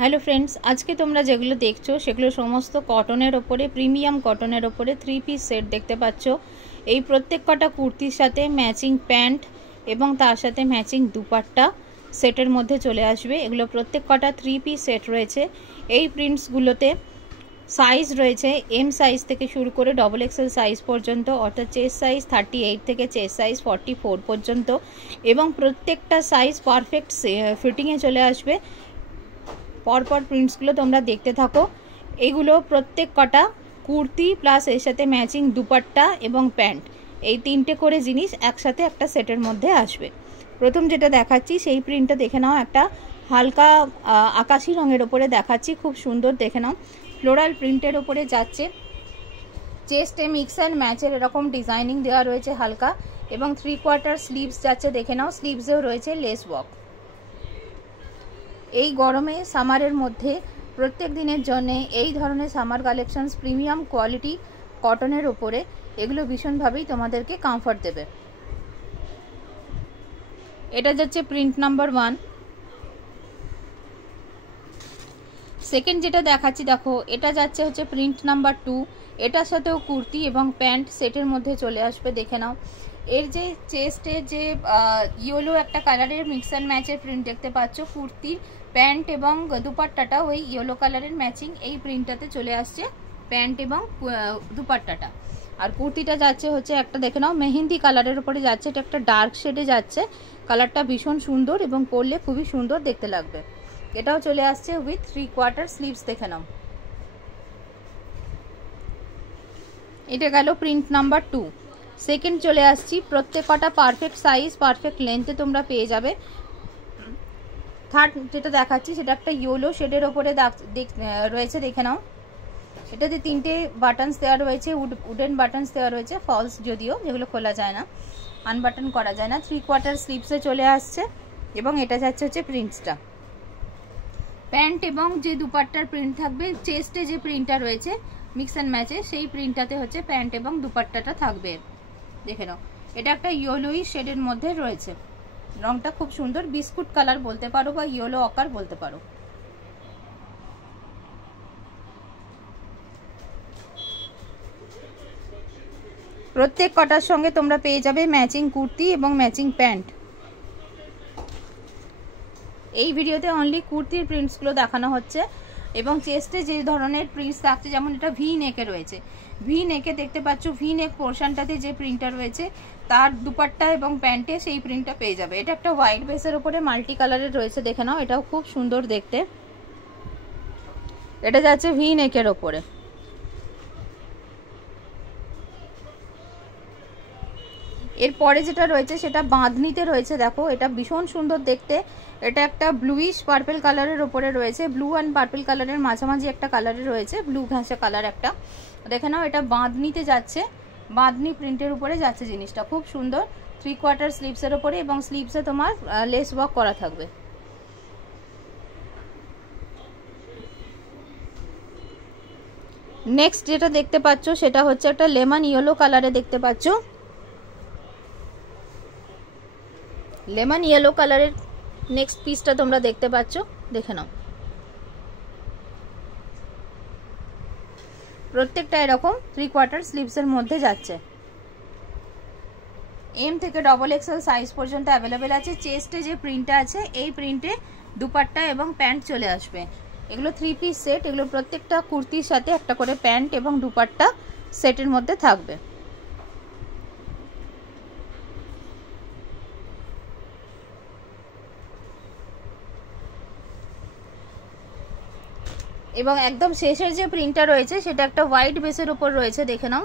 Hello friends, আজকে তোমরা যেগুলো দেখছো সেগুলো সমস্ত কটনের ওপরে, প্রিমিয়াম কটনের ওপরে 3 পিস সেট দেখতে পাচ্ছ। এই প্রত্যেক কটা কুর্তির সাথে ম্যাচিং প্যান্ট এবং তার সাথে ম্যাচিং দুপাট্টা সেটের মধ্যে চলে আসবে। এগুলো প্রত্যেক কটা 3 পিস সেট রয়েছে। এই প্রিন্টসগুলোতে সাইজ রয়েছে এম সাইজ থেকে শুরু করে XXL সাইজ পর্যন্ত, অর্থাৎ চেস্ট সাইজ 38 থেকে চেস্ট সাইজ 44 পর্যন্ত, এবং প্রত্যেকটা সাইজ পারফেক্ট ফিটিংয়ে চলে আসবে। পরপর প্রিন্টসগুলো তোমরা দেখতে থাকো। এগুলো প্রত্যেক কটা কুর্তি প্লাস এর সাথে ম্যাচিং দুপাট্টা এবং প্যান্ট, এই তিনটে করে জিনিস একসাথে একটা সেটের মধ্যে আসবে। প্রথম যেটা দেখাচ্ছি সেই প্রিন্টটা দেখে নাও। একটা হালকা আকাশি রঙের ওপরে দেখাচ্ছি, খুব সুন্দর দেখে নাও। ফ্লোরাল প্রিন্টের ওপরে যাচ্ছে, চেস্টে মিক্স অ্যান্ড ম্যাচের এরকম ডিজাইনিং দেওয়া রয়েছে হালকা, এবং 3/4 স্লিভস যাচ্ছে দেখে নাও। স্লিভসেও রয়েছে লেস ওয়ার্ক। এই গরমে সামারের মধ্যে প্রত্যেক দিনের জন্য এই ধরনের সামার কালেকশনস প্রিমিয়াম কোয়ালিটি কটনের ওপরে, এগুলো ভীষণভাবেই তোমাদেরকে কমফর্ট দেবে। এটা যাচ্ছে প্রিন্ট নাম্বার 1। সেকেন্ড যেটা দেখাচ্ছি দেখো, এটা যাচ্ছে হচ্ছে প্রিন্ট নাম্বার 2। এটার সাথেও কুর্তি এবং প্যান্ট সেটের মধ্যে চলে আসবে, দেখে নাও। এর যে চেস্টে যে ইয়েলো একটা কালারের মিক্স অ্যান্ড ম্যাচের প্রিন্ট দেখতে পাচ্ছ, কুর্তির প্যান্ট এবং দুপাট্টাটা ওই ইয়েলো কালারের ম্যাচিং এই প্রিন্টটাতে চলে আসছে, প্যান্ট এবং দুপাট্টাটা। আর কুর্তিটা যাচ্ছে হচ্ছে একটা দেখে নাও মেহেন্দি কালারের উপরে যাচ্ছে, এটা একটা ডার্ক শেডে যাচ্ছে। কালারটা ভীষণ সুন্দর এবং পরলে খুবই সুন্দর দেখতে লাগবে। এটাও চলে আসছে উইথ 3/4 স্লিভস, দেখে নাও। এটা গেল প্রিন্ট নাম্বার 2। সেকেন্ড চলে আসছি, প্রত্যেক কটা পারফেক্ট সাইজ পারফেক্ট লেন্থে তোমরা পেয়ে যাবে। থার্ড যেটা দেখাচ্ছি সেটা একটা ইয়েলো শেডের ওপরে রয়েছে, দেখে নাও। এটাতে 3টে বাটনস দেওয়া রয়েছে, উডেন বাটনস দেওয়া রয়েছে, ফলস যদিও, যেগুলো খোলা যায় না, আনবাটন করা যায় না। 3/4 স্লিভসে চলে আসছে, এবং এটা যাচ্ছে হচ্ছে প্রিন্টসটা। প্যান্ট এবং যে দুপাট্টার প্রিন্ট থাকবে, চেস্টে যে প্রিন্টটা রয়েছে মিক্স অ্যান্ড ম্যাচে, সেই প্রিন্টটাতে হচ্ছে প্যান্ট এবং দুপাট্টাটা থাকবে, দেখে নাও। এটা একটা ইয়েলোই শেডের মধ্যে রয়েছে, রংটা খুব সুন্দর, বিস্কুট কালার বলতে পারো বা ইয়েলো অকার বলতে পারো। প্রত্যেক কটার সঙ্গে তোমরা পেয়ে যাবে ম্যাচিং কুর্তি এবং ম্যাচিং প্যান্ট। এই ভিডিওতে অনলি কুর্তির প্রিন্টসগুলো দেখানো হচ্ছে, এবং চেস্টে যে ধরনের প্রিন্টস থাকছে, যেমন এটা ভি নেকে রয়েছে, ভি নেকে দেখতে পাচ্ছ, ভি নেক পোর্শনটাতে যে প্রিন্টটা রয়েছে তার দুপাট্টা এবং প্যান্টে সেই প্রিন্টটা পেয়ে যাবে। এটা একটা হোয়াইট বেসের উপরে মাল্টি কালারের রয়েছে, দেখে নাও। এটাও খুব সুন্দর দেখতে। এটা যাচ্ছে ভি নেকের ওপরে। এরপরে যেটা রয়েছে সেটা বাঁধনিতে রয়েছে, দেখো। এটা ভীষণ সুন্দর দেখতে। এটা একটা ব্লুইশ পার্পল কালারের ওপরে রয়েছে, ব্লু অ্যান্ড পার্পল কালারের মাঝামাঝি একটা কালারে রয়েছে, ব্লু ঘাসা কালার একটা, দেখে নাও। এটা বাঁধনিতে যাচ্ছে, বাঁধনি প্রিন্টের উপরে যাচ্ছে জিনিসটা, খুব সুন্দর। 3/4 স্লিভসের ওপরে, এবং স্লিভসে তোমার লেস ওয়ার্ক করা থাকবে। নেক্সট যেটা দেখতে পাচ্ছ সেটা হচ্ছে একটা লেমন ইয়েলো কালারে দেখতে পাচ্ছ, লেমন ইয়েলো কালারের নেক্সট পিসটা তোমরা দেখতে পাচ্ছ, দেখে নাও। প্রত্যেকটা এরকম 3/4 স্লিভসের মধ্যে যাচ্ছে। এম থেকে XXL সাইজ পর্যন্ত অ্যাভেলেবেল আছে। চেস্টে যে প্রিন্টটা আছে এই প্রিন্টে দুপাট্টা এবং প্যান্ট চলে আসবে। এগুলো 3 পিস সেট, এগুলো প্রত্যেকটা কুর্তির সাথে একটা করে প্যান্ট এবং দুপাট্টা সেটের মধ্যে থাকবে। এবং একদম শেষের যে প্রিন্টটা রয়েছে সেটা একটা হোয়াইট বেসের উপর রয়েছে, দেখে নাও।